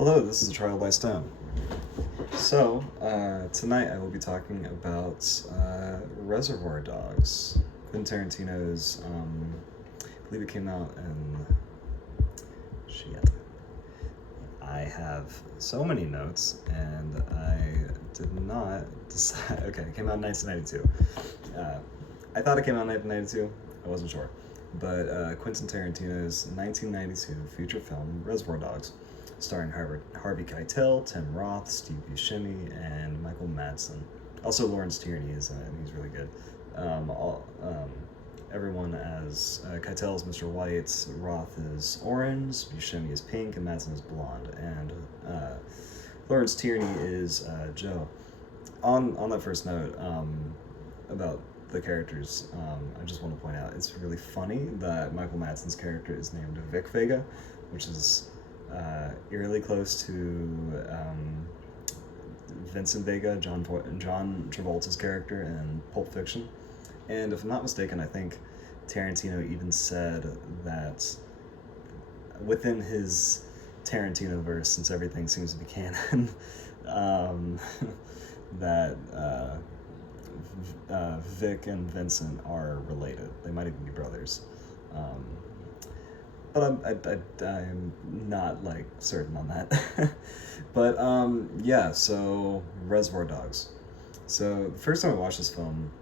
Hello, this is Trial by Stone. So, tonight I will be talking about Reservoir Dogs. Quentin Tarantino's, I believe it came out in. Shit. I have so many notes, and I did not decide. Okay, it came out in 1992. I thought it came out in 1992. I wasn't sure. But Quentin Tarantino's 1992 feature film, Reservoir Dogs, starring Harvey Keitel, Tim Roth, Steve Buscemi, and Michael Madsen. Also, Lawrence Tierney is in it, and he's really good. Everyone as Keitel is Mr. White, Roth is orange, Buscemi is pink, and Madsen is blonde. And Lawrence Tierney is Joe. On that first note, about the characters, I just want to point out it's really funny that Michael Madsen's character is named Vic Vega, which is eerily close to Vincent Vega, John Travolta's character in Pulp Fiction. And if I'm not mistaken, I think Tarantino even said that within his Tarantino verse, since everything seems to be canon, that Vic and Vincent are related. They might even be brothers. But I'm not like certain on that. But yeah, so Reservoir Dogs. So the first time I watched this film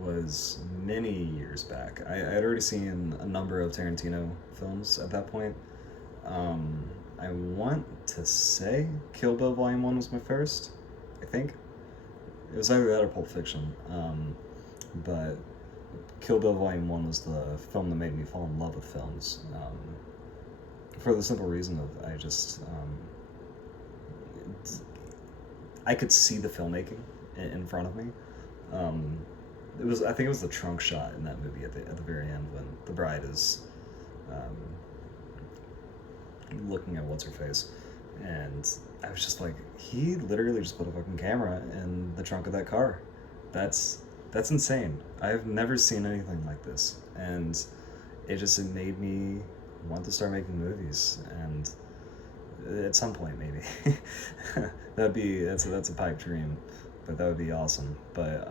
was many years back. I had already seen a number of Tarantino films at that point. I want to say Kill Bill Volume 1 was my first, I think. It was either that or Pulp Fiction. But Kill Bill Volume 1 was the film that made me fall in love with films. For the simple reason of I could see the filmmaking in front of me. I think it was the trunk shot in that movie at the very end when the bride is looking at what's her face, and I was just like, he literally just put a fucking camera in the trunk of that car. That's insane. I've never seen anything like this, and it made me want to start making movies, and at some point maybe that's a pipe dream, but that would be awesome. But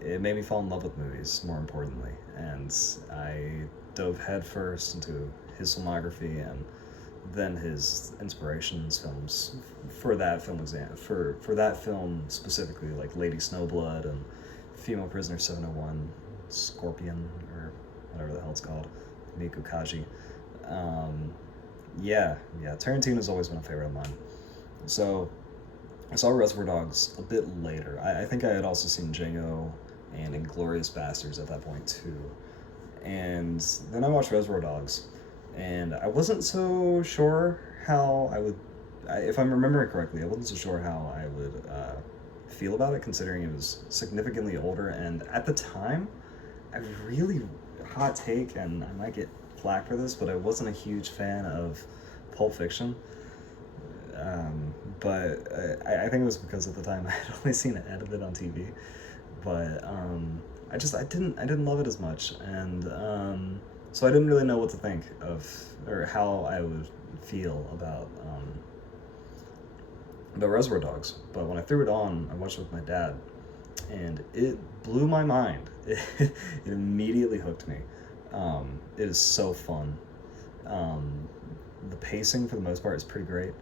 it made me fall in love with movies, more importantly, and I dove headfirst into his filmography and then his inspirations films for that film for that film specifically, like Lady Snowblood and Female Prisoner 701, Scorpion, or whatever the hell it's called, Miku Kaji. Yeah, Tarantino's always been a favorite of mine. So I saw Reservoir Dogs a bit later. I think I had also seen Django and Inglourious Basterds at that point too. And then I watched Reservoir Dogs, and I wasn't so sure how if I'm remembering correctly, I wasn't so sure how I would feel about it, considering it was significantly older, and at the time, I really, hot take, and I might get flack for this, but I wasn't a huge fan of Pulp Fiction. But I think it was because at the time I had only seen it edited on TV, but I didn't love it as much, and so I didn't really know what to think of, or how I would feel about Reservoir Dogs. But when I threw it on, I watched it with my dad, and it blew my mind. It immediately hooked me. It is so fun. The pacing, for the most part, is pretty great.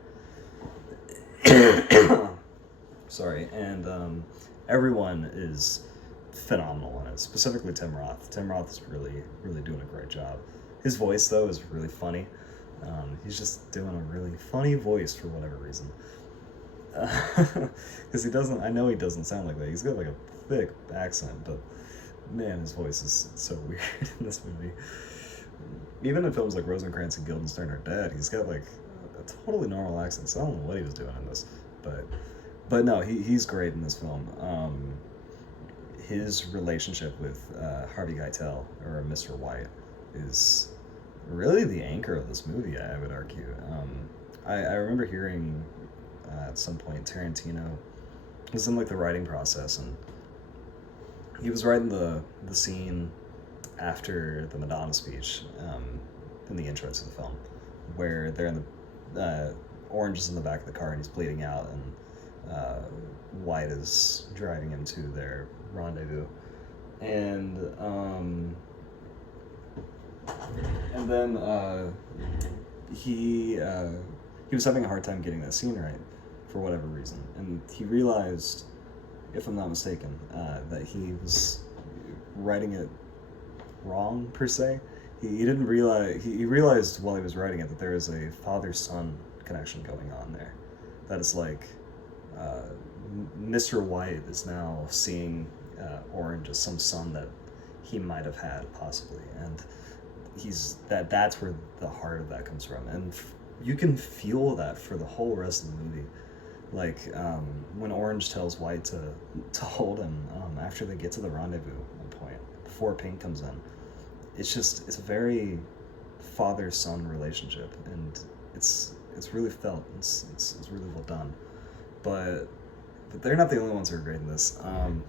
Sorry, and everyone is phenomenal in it, specifically Tim Roth. Tim Roth is really, really doing a great job. His voice, though, is really funny. He's just doing a really funny voice for whatever reason. Because I know he doesn't sound like that. He's got like a thick accent, but man, his voice is so weird in this movie. Even in films like Rosencrantz and Guildenstern Are Dead, he's got like a totally normal accent, so I don't know what he was doing in this. But no, he's great in this film. His relationship with Harvey Keitel, or Mr. White, is really the anchor of this movie, I would argue. I remember hearing at some point Tarantino was in like the writing process, and he was writing the scene after the Madonna speech in the intro to the film, where they're in Orange is in the back of the car and he's bleeding out, and White is driving him to their rendezvous, and then he was having a hard time getting that scene right for whatever reason, and he realized, if I'm not mistaken, that he was writing it wrong per se. He didn't realize, he realized while he was writing it that there is a father-son connection going on there. That is like Mr. White is now seeing Orange as some son that he might have had possibly, and that's where the heart of that comes from, and you can feel that for the whole rest of the movie. Like when Orange tells White to hold him after they get to the rendezvous at one point before Pink comes in, it's a very father-son relationship, and it's really felt. It's really well done, but they're not the only ones who are great in this.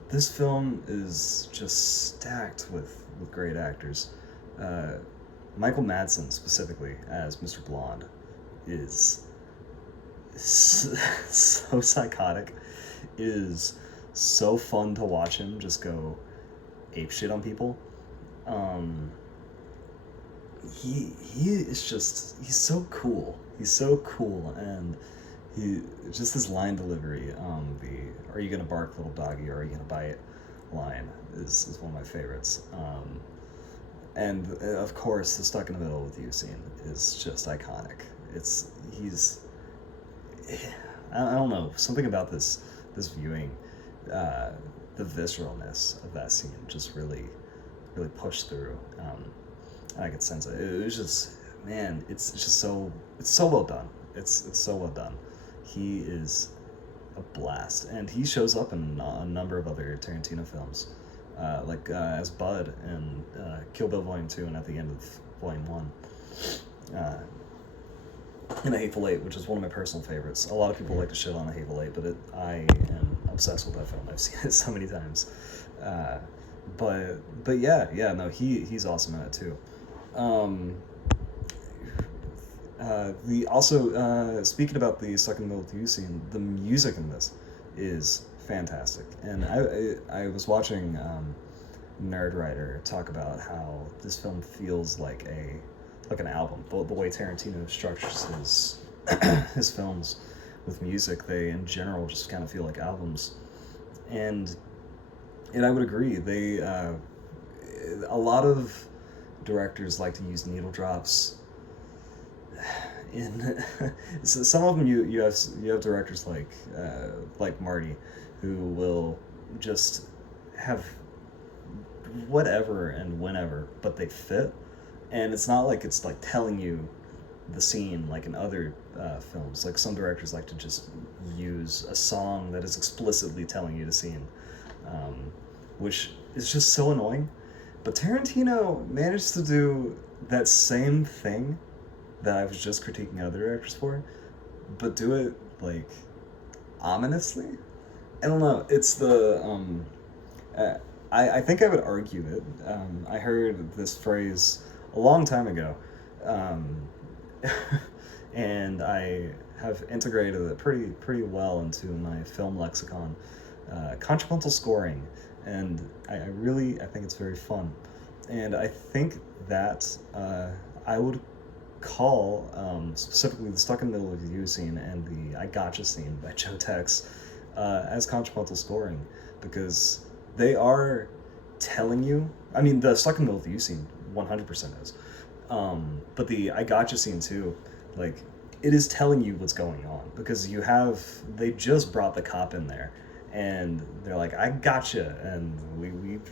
This film is just stacked with great actors. Michael Madsen specifically as Mr. Blonde is so psychotic. It is so fun to watch him just go ape shit on people. He is just, he's so cool. He's so cool, and he just his line delivery. The "Are you gonna bark, little doggy, or are you gonna bite?" line is one of my favorites. And of course, the stuck in the middle with you scene is just iconic. He's I don't know, something about this viewing, the visceralness of that scene just really pushed through. I could sense it. It was just, man, it's so well done. It's so well done. He is a blast, and he shows up in a number of other Tarantino films, as Bud in Kill Bill Volume 2 and at the end of Volume 1. In A Hateful Eight, which is one of my personal favorites. A lot of people like to shit on A Hateful Eight, but I am obsessed with that film. I've seen it so many times. But yeah, no, he's awesome in it too. Speaking about the stuck in the middle with you scene, the music in this is fantastic, and I was watching Nerdwriter talk about how this film feels like an album. The way Tarantino structures his films with music, they in general just kind of feel like albums, and I would agree. A lot of directors like to use needle drops. In so some of them you have directors like Marty, who will just have whatever and whenever, but they fit, and it's not like it's like telling you the scene like in other films. Like some directors like to just use a song that is explicitly telling you the scene, which is just so annoying. But Tarantino managed to do that same thing that I was just critiquing other directors for, but do it like ominously. I don't know. It's I think I would argue it. I heard this phrase a long time ago, and I have integrated it pretty well into my film lexicon. Contrapuntal scoring, and I think it's very fun, and I think that I would call specifically the stuck in the middle of you scene and the I Gotcha scene by Joe Tex as contrapuntal scoring, because they are telling you, I mean, the stuck in the middle of you scene 100% is, but the I Gotcha scene too, like, it is telling you what's going on, because they just brought the cop in there, and they're like, I gotcha, and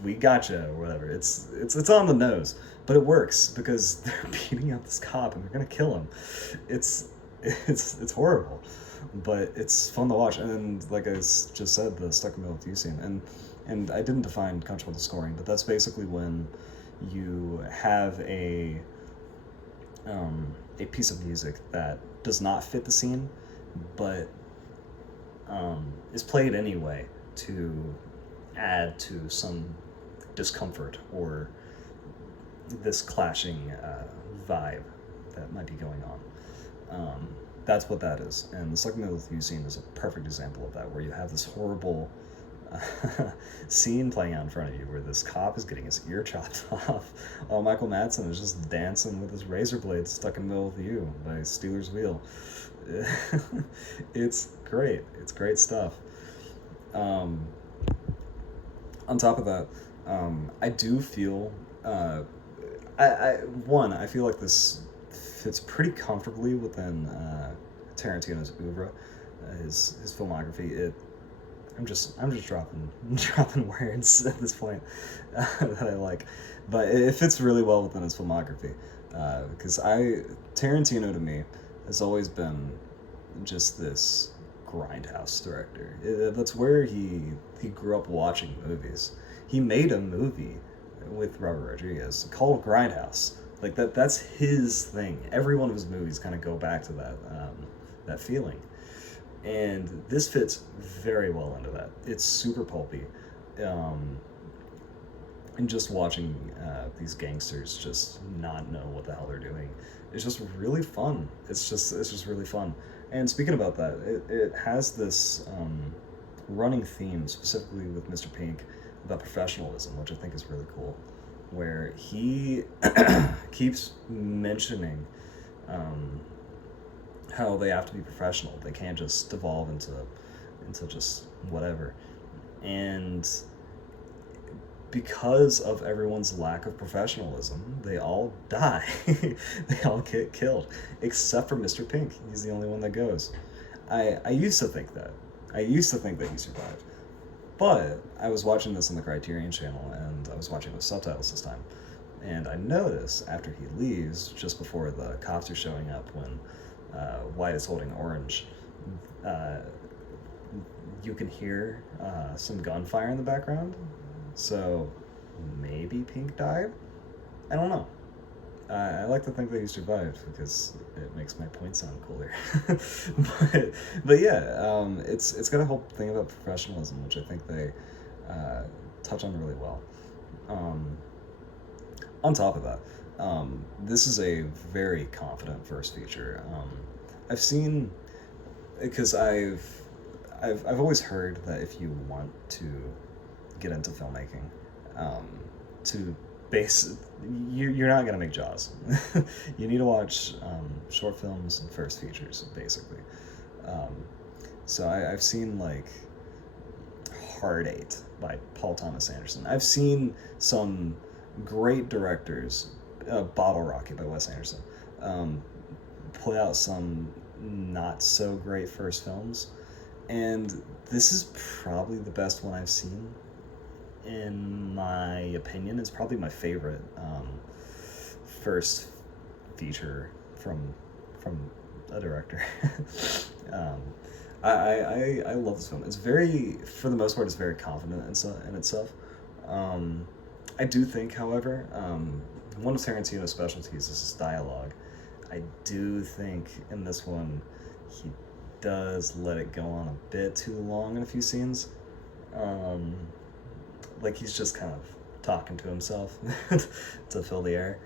we gotcha, or whatever. It's on the nose, but it works because they're beating up this cop and they're gonna kill him. It's horrible, but it's fun to watch. And like I just said, the stuck in the middle of you scene, and I didn't define contrapuntal scoring, but that's basically when you have a piece of music that does not fit the scene, but is played anyway to add to some discomfort or this clashing vibe that might be going on. That's what that is. And the Sucking Middle View scene is a perfect example of that, where you have this horrible scene playing out in front of you where this cop is getting his ear chopped off while Michael Madsen is just dancing with his razor blade stuck in the middle of you by Steeler's wheel. It's great. It's great stuff. Um, on top of that, I do feel, I feel like this fits pretty comfortably within Tarantino's oeuvre, his filmography. I'm just dropping words at this point that I like, but it fits really well within his filmography, because Tarantino to me has always been just this grindhouse director. That's where he grew up watching movies. He made a movie with Robert Rodriguez called Grindhouse. Like that's his thing. Every one of his movies kind of go back to that feeling. And this fits very well into that. It's super pulpy. And just watching these gangsters just not know what the hell they're doing, it's just really fun. It's just really fun. And speaking about that, it has this running theme, specifically with Mr. Pink, about professionalism, which I think is really cool, where he keeps mentioning how they have to be professional. They can't just devolve into just whatever. And because of everyone's lack of professionalism, they all die. They all get killed, except for Mr. Pink. He's the only one that goes. I used to think that. I used to think that he survived. But I was watching this on the Criterion channel, and I was watching with subtitles this time. And I noticed after he leaves, just before the cops are showing up, when White is holding Orange, you can hear some gunfire in the background. So maybe Pink died? I don't know. I like to think that he survived because it makes my point sound cooler. but yeah, it's got a whole thing about professionalism, which I think they touch on really well. On top of that, this is a very confident first feature. I've seen, because I've always heard that if you want to get into filmmaking, to base, you're not gonna make Jaws. You need to watch short films and first features, basically. So I've seen like Hard Eight by Paul Thomas Anderson. I've seen some great directors, Bottle Rocket by Wes Anderson, put out some not so great first films, and this is probably the best one I've seen. In my opinion, it's probably my favorite first feature from a director. I love this film. It's very, for the most part, it's very confident in itself. I do think, however, one of Tarantino's specialties is his dialogue. I do think in this one he does let it go on a bit too long in a few scenes. Like he's just kind of talking to himself to fill the air,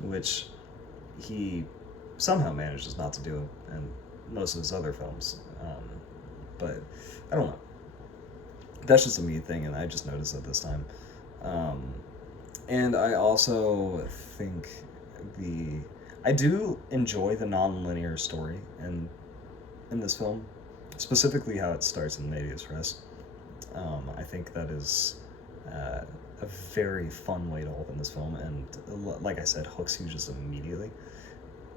which he somehow manages not to do in most of his other films. But I don't know. That's just a me thing, and I just noticed it this time. And I also think I do enjoy the non-linear story in this film, specifically how it starts in Medias Res. I think that is a very fun way to open this film, and like I said, hooks you just immediately.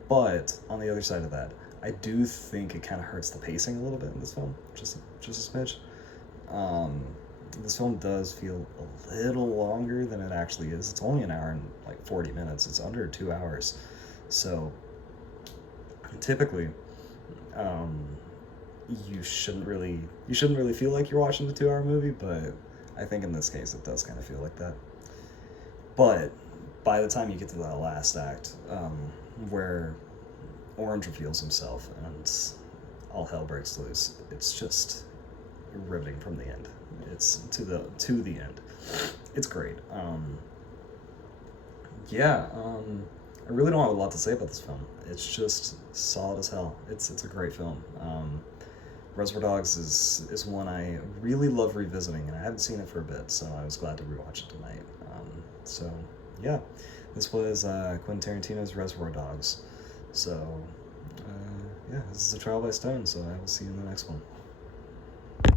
But on the other side of that, I do think it kind of hurts the pacing a little bit in this film, just a smidge. This film does feel a little longer than it actually is. It's only an hour and like 40 minutes. It's under 2 hours. So typically, you shouldn't really feel like you're watching a 2-hour movie, but I think in this case it does kind of feel like that. But by the time you get to that last act, where Orange reveals himself and all hell breaks loose, it's just riveting from the end. It's to the end. It's great. I really don't have a lot to say about this film. It's just solid as hell. It's a great film. Reservoir Dogs is one I really love revisiting, and I haven't seen it for a bit, so I was glad to rewatch it tonight. So yeah, this was Quentin Tarantino's Reservoir Dogs. So yeah, this is a trial by stone. So I will see you in the next one.